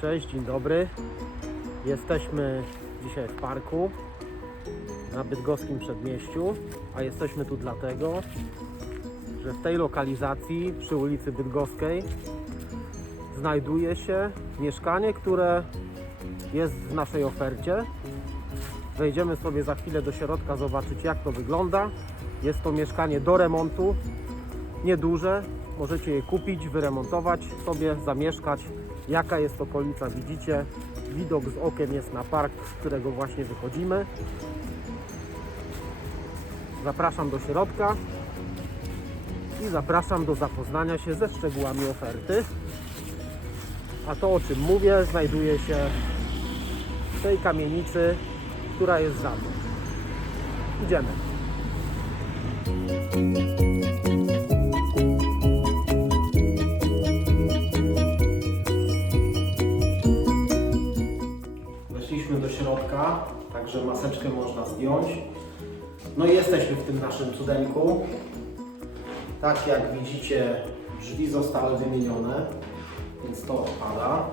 Cześć, dzień dobry. Jesteśmy dzisiaj w parku na bydgoskim przedmieściu, a jesteśmy tu dlatego, że w tej lokalizacji przy ulicy Bydgoskiej znajduje się mieszkanie, które jest w naszej ofercie. Wejdziemy sobie za chwilę do środka zobaczyć jak to wygląda. Jest to mieszkanie do remontu, nieduże. Możecie je kupić, wyremontować, sobie zamieszkać. Jaka jest okolica, widzicie. Widok z okien jest na park, z którego właśnie wychodzimy. Zapraszam do środka i zapraszam do zapoznania się ze szczegółami oferty. A to o czym mówię znajduje się w tej kamienicy, która jest za mną. Idziemy. Także maseczkę można zdjąć. No i jesteśmy w tym naszym cudeńku. Tak jak widzicie, drzwi zostały wymienione, więc to odpada.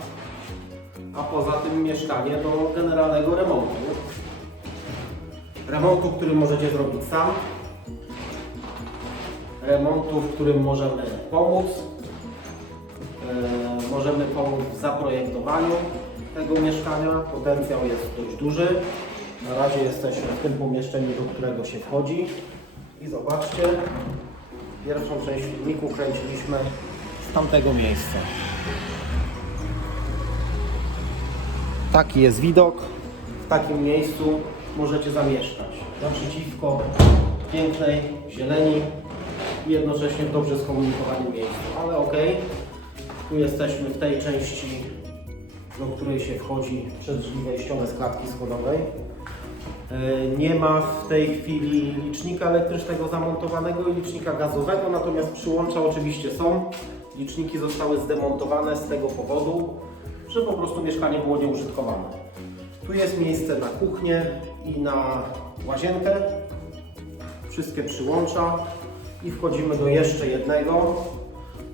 A poza tym mieszkanie do generalnego remontu. Remontu, który możecie zrobić sam. Remontu, w którym możemy pomóc. E, możemy pomóc w zaprojektowaniu tego mieszkania. Potencjał jest dość duży. Na razie jesteśmy w tym pomieszczeniu, do którego się wchodzi. I zobaczcie, pierwszą część filmiku kręciliśmy z tamtego miejsca. Taki jest widok. W takim miejscu możecie zamieszkać. Naprzeciwko pięknej zieleni i jednocześnie w dobrze skomunikowanym miejscu. Ale ok, tu jesteśmy w tej części, do której się wchodzi przez drzwi wejściowe z klatki schodowej. E, Nie ma w tej chwili licznika elektrycznego zamontowanego i licznika gazowego, natomiast przyłącza oczywiście są. Liczniki zostały zdemontowane z tego powodu, że po prostu mieszkanie było nieużytkowane. Tu jest miejsce na kuchnię i na łazienkę. Wszystkie przyłącza i wchodzimy do jeszcze jednego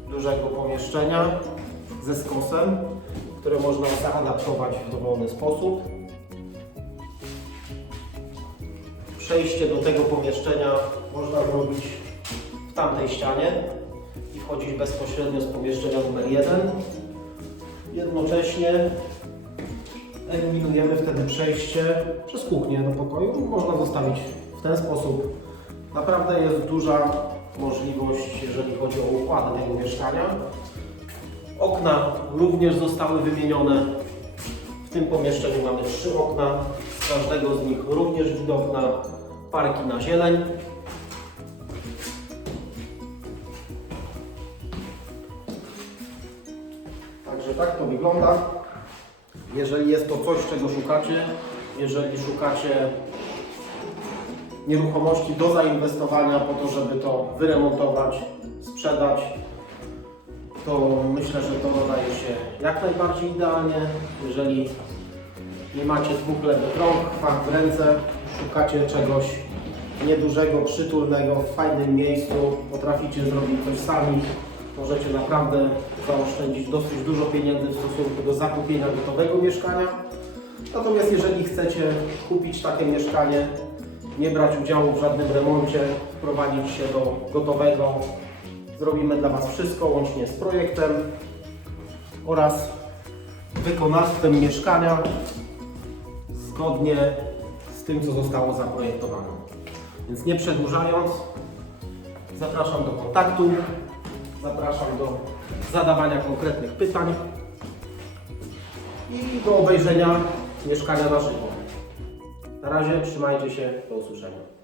dużego pomieszczenia ze skosem, które można zaadaptować w dowolny sposób. Przejście do tego pomieszczenia można zrobić w tamtej ścianie i wchodzić bezpośrednio z pomieszczenia numer 1. Jednocześnie eliminujemy wtedy przejście przez kuchnię do pokoju. Można zostawić w ten sposób. Naprawdę jest duża możliwość, jeżeli chodzi o układ tego mieszkania. Okna również zostały wymienione. W tym pomieszczeniu mamy trzy okna. Z każdego z nich również widok na parki na zieleń. Także tak to wygląda. Jeżeli jest to coś, czego szukacie, jeżeli szukacie nieruchomości do zainwestowania po to, żeby to wyremontować, sprzedać, to myślę, że to nadaje się jak najbardziej idealnie. Jeżeli nie macie dwóch lewych rąk, fach w ręce, szukacie czegoś niedużego, przytulnego, w fajnym miejscu, potraficie zrobić coś sami, możecie naprawdę zaoszczędzić dosyć dużo pieniędzy w stosunku do zakupienia gotowego mieszkania. Natomiast jeżeli chcecie kupić takie mieszkanie, nie brać udziału w żadnym remoncie, wprowadzić się do gotowego, zrobimy dla Was wszystko łącznie z projektem oraz wykonawstwem mieszkania zgodnie z tym, co zostało zaprojektowane. Więc nie przedłużając, zapraszam do kontaktu, zapraszam do zadawania konkretnych pytań i do obejrzenia mieszkania na żywo. Na razie trzymajcie się, do usłyszenia.